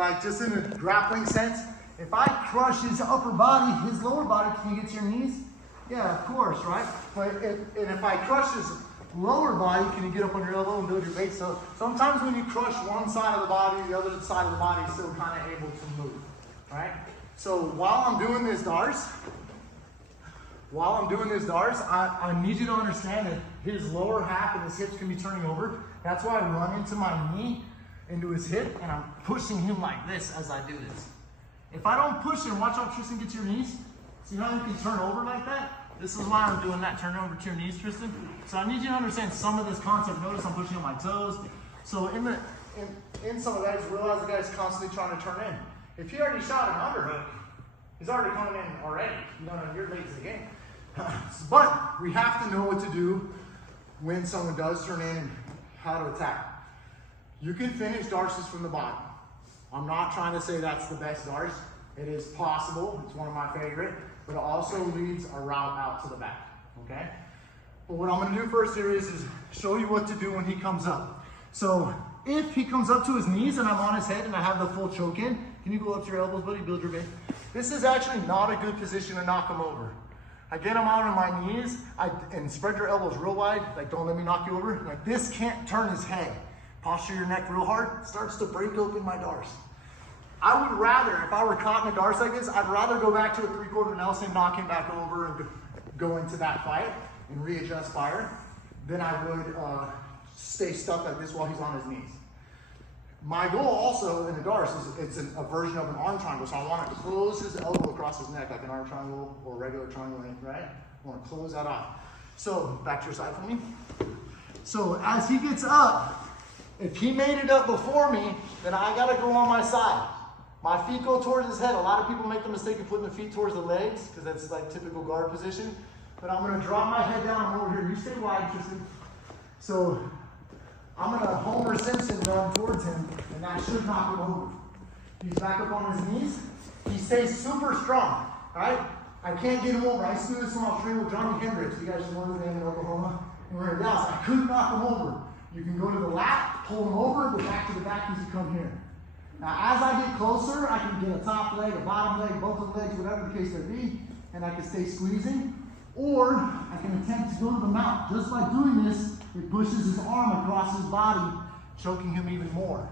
like just in a grappling sense, if I crush his upper body, his lower body, can you get to your knees? Yeah, of course, right? But if I crush his lower body, can you get up on your elbow and build your base? So sometimes when you crush one side of the body, the other side of the body is still kind of able to move, right? So while I'm doing this, Darce, I need you to understand that his lower half and his hips can be turning over. That's why I run into my knee, into his hip, and I'm pushing him like this as I do this. If I don't push him, watch how Tristan gets your knees. See how you can turn over like that? This is why I'm doing that, turn over to your knees, Tristan. So I need you to understand some of this concept. Notice I'm pushing on my toes. So in some of that, just realize the guy's constantly trying to turn in. If he already shot an underhook, he's already coming in already. You know, you're late to the game. But we have to know what to do when someone does turn in and how to attack. You can finish Darces from the bottom. I'm not trying to say that's the best Darce. It is possible. It's one of my favorite. But it also leads a route out to the back, okay? But what I'm gonna do first here is show you what to do when he comes up. So if he comes up to his knees and I'm on his head and I have the full choke in, can you go up to your elbows, buddy, build your base? This is actually not a good position to knock him over. I get him out on my knees and spread your elbows real wide, like don't let me knock you over. Like this can't turn his head. Posture your neck real hard, starts to break open my Darce. I would rather, if I were caught in a Darce like this, I'd rather go back to a 3/4 Nelson, knock him back over and go into that fight and readjust fire than I would stay stuck like this while he's on his knees. My goal also in the Darce is it's a version of an arm triangle, so I want to close his elbow across his neck like an arm triangle or a regular triangle, right? I want to close that off. So back to your side for me. So as he gets up, if he made it up before me, then I got to go on my side. My feet go towards his head. A lot of people make the mistake of putting the feet towards the legs because that's like typical guard position. But I'm going to drop my head down. I'm over here. You stay wide, Tristan. So I'm going to Homer Simpson run towards him, and that should knock him over. He's back up on his knees. He stays super strong, right? I can't get him over. I used to do this when I was training with Johnny Hendricks. You guys know his name in Oklahoma. And we're in Dallas. I couldn't knock him over. You can go to the lap, pull him over, go back to the back, he can come here. Now, as I get closer, I can get a top leg, a bottom leg, both of the legs, whatever the case may be, and I can stay squeezing. Or I can attempt to go to the mount. Just by doing this, it pushes his arm across his body, choking him even more.